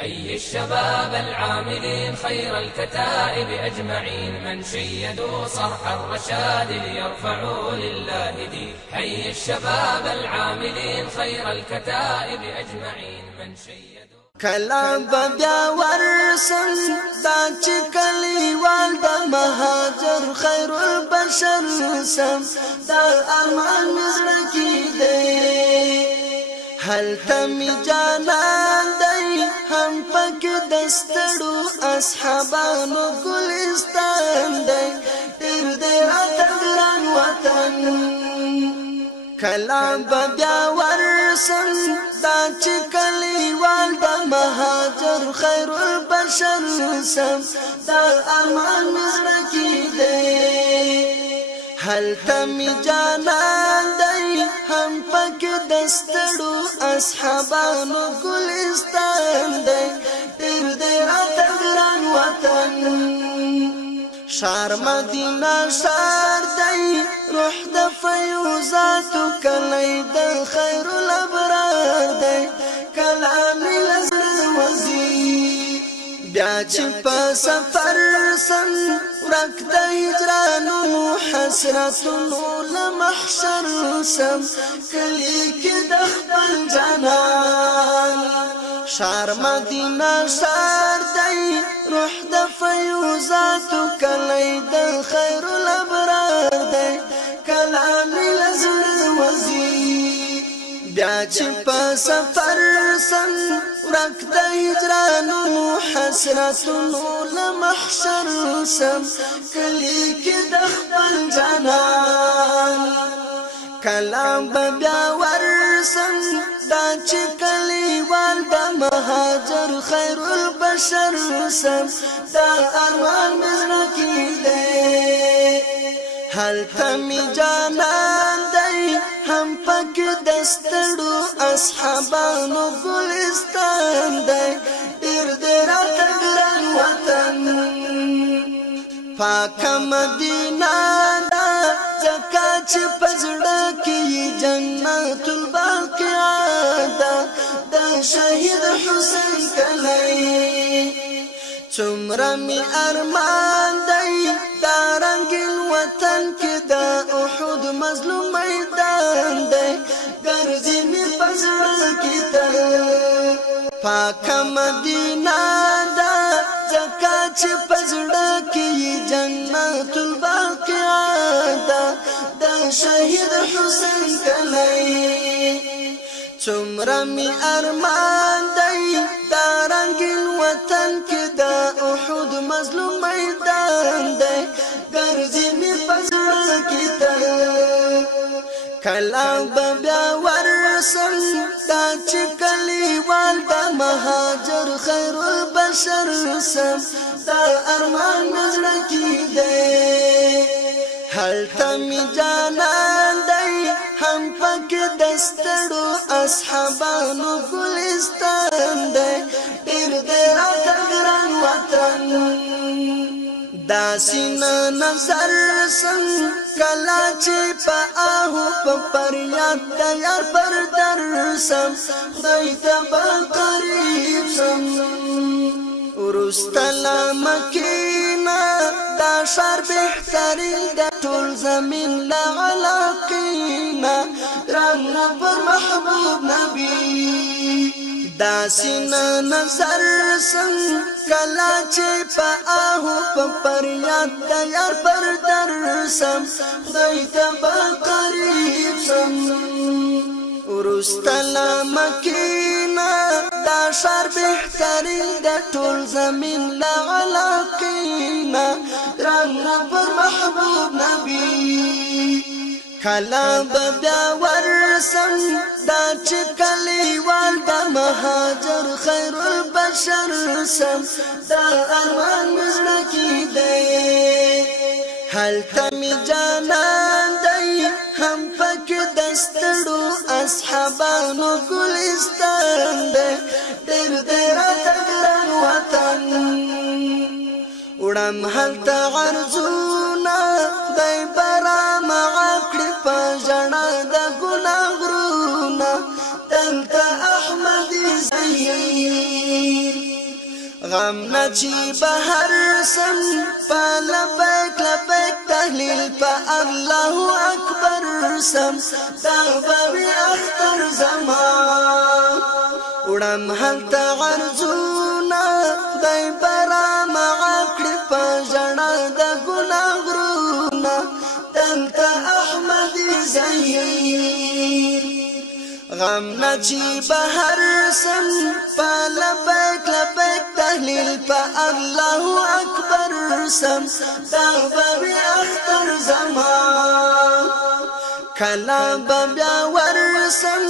حي الشباب العاملين خير الكتائب أجمعين من شيدوا صرح الرشاد ليرفعوا لله دين. حي الشباب العاملين خير الكتائب أجمعين من شيدوا کلام بیا ورسل دا چې کلیوال د مهاجر خیر البشر سم دا ارمان مزړه کې دی هلته می جانان دی هم پک دستړو اصحابانو ګلستان دی تیر دې راته ګران وطن کلام بیا ورسل دا چې کلیوال د مهاجر خیر البشر سم دا ارمان مزړه کې دی هلته می جانان دی هم پک دستړو اصحابانو ګلستان دی تیر دې راته ګران وطن شار مدینه شار دی روح د فیوزاتو کلی د خیر الابرار دی کلام لزر وزی بیا چې په سفر سم ورک د هجرانو حسرتونو لمحشر سم کلی کې د خپل جانان شار مدینه شار دی روح د فیوزاتو کلی د خیر الابرار دی کلام لزر وزی بیا چې په سفر سم ورک د هجرانو حسرتونو لمحشر سم کلی کې د خپل جانان کلام بیا ورسم دا چې کلیوال د مهاجر خیر البشر سم دا ارمان مزړه کې دی هلته می جانان دی هم پک دستړو اصحابانو ګلستان دی ډېر دې راته ګران وطن پاک مدینه دا ځکه چې په زړه کې جنت الباقیه ده د شهید حسین کلی څومره می ارمان دی دا رنګین وطن کې د احد مظلوم میدان دی ګرځي می په زړه کې ته پاک مدینه ده ځکه چې په زړه کې جنت الباقیه ده د شهید حسین کلی څومره می ارمان دی دا رنګین وطن کې د احد مظلوم میدان دی ګرځي می په زړه کې ته کلام بیا ورسل دا چې کلیوال د مهاجر خیر البشر سم دا ارمان مزړه کې دی هلته می جانان دی هم پک دستړو اصحابانو ګلستان دی ډېر دې راته ګران وطن داسین نظر سم کلا چې په آهو په پریاد د یار پر در سم خدای ته به قریب سم ورستل مکینا دا شار بهترین د ټول زمین لا علاقینا رانه پر محبوب نبی داسین نظر سم کلا چې په آهو په پریاد د یار پر در سم خدای ته به قریب سم ورستل مکینا دا شار بهترین د ټول زمین لا علاقینا رانه پر محبوب نبی کلام بیا ورسم دا چې کلیوال د مهاجر خیر البشر سم دا ارمان مزړه کې دی هلته می جانان دی هم پک دستړو اصحابانو ګلستان دی ډېر دې راته ګران وطن وړم هلته عرضونه خدای برا معاکړي په ژړا د ګناه غرونه دلته احمد زهیر غم نچی بهر سم پا لبیک لبیک تحلیل پا اللہ اکبر سم دغبوی اختر زمان اڑم حلتا غرزونا دای برا مغاکڑ پا جنا دا گناہ گرونا دلتا احمدی زہیر غم نچی بهر سم پا لبیک لبیک تحلیل پا اللہ اکبر سم دغبوی اختر زمان کلا بیا ورسم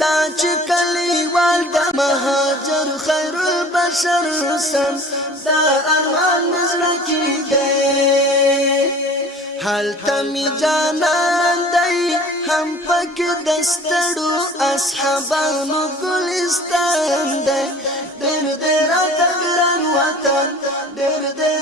دا چکلی والدا مهاجر خیر البشر سم دا ارمان مزلکی دے حال تمی جانان دی هم پک دستڑو اصحابانو گلستان دی دیر دیر تگران وطن دیر دیر